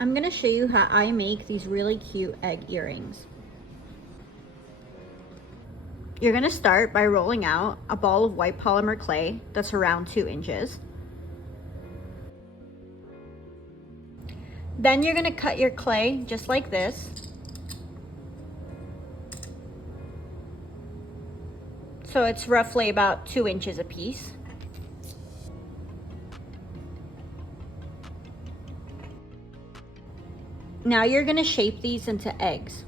I'm gonna show you how I make these really cute egg earrings. You're gonna start by rolling out a ball of white polymer clay that's around 2 inches. Then you're gonna cut your clay just like this. So it's roughly about 2 inches a piece. Now you're gonna shape these into eggs.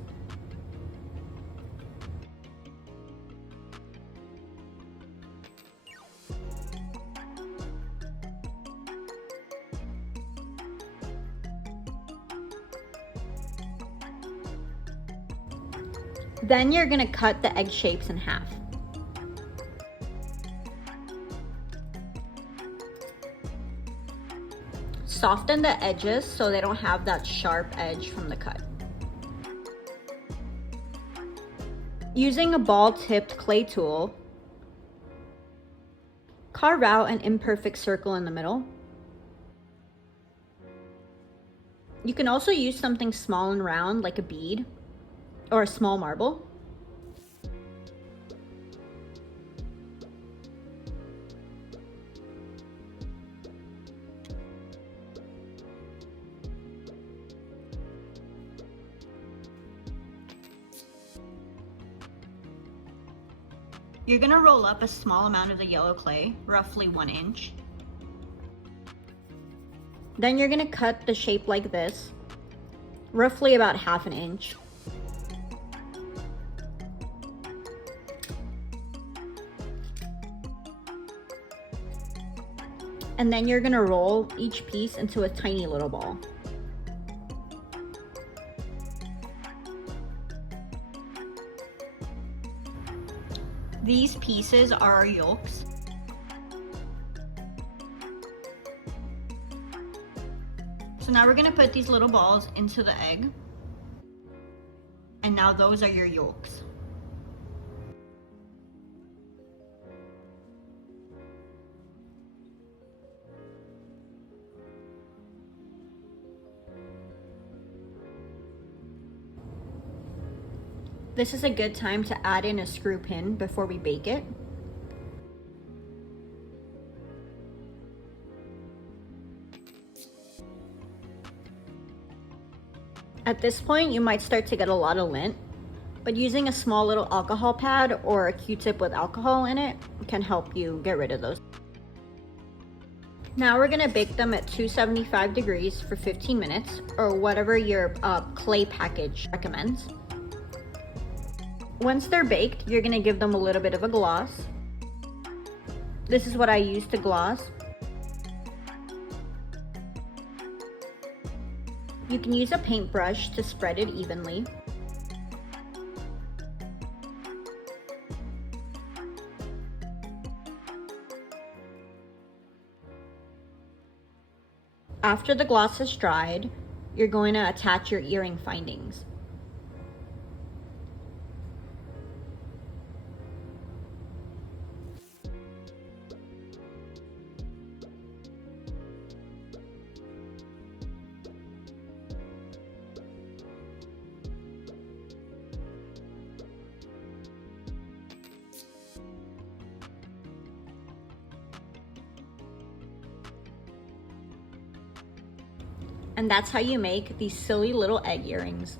Then you're gonna cut the egg shapes in half. Soften the edges so they don't have that sharp edge from the cut. Using a ball-tipped clay tool, carve out an imperfect circle in the middle. You can also use something small and round like a bead or a small marble. You're gonna roll up a small amount of the yellow clay, roughly 1 inch. Then you're gonna cut the shape like this, roughly about 1/2 inch. And then you're gonna roll each piece into a tiny little ball. These pieces are our yolks. So now we're gonna put these little balls into the egg. And now those are your yolks. This is a good time to add in a screw pin before we bake it. At this point, you might start to get a lot of lint, but using a small little alcohol pad or a Q-tip with alcohol in it can help you get rid of those. Now we're gonna bake them at 275 degrees for 15 minutes or whatever your clay package recommends. Once they're baked, you're gonna give them a little bit of a gloss. This is what I use to gloss. You can use a paintbrush to spread it evenly. After the gloss is dried, you're going to attach your earring findings. And that's how you make these silly little egg earrings.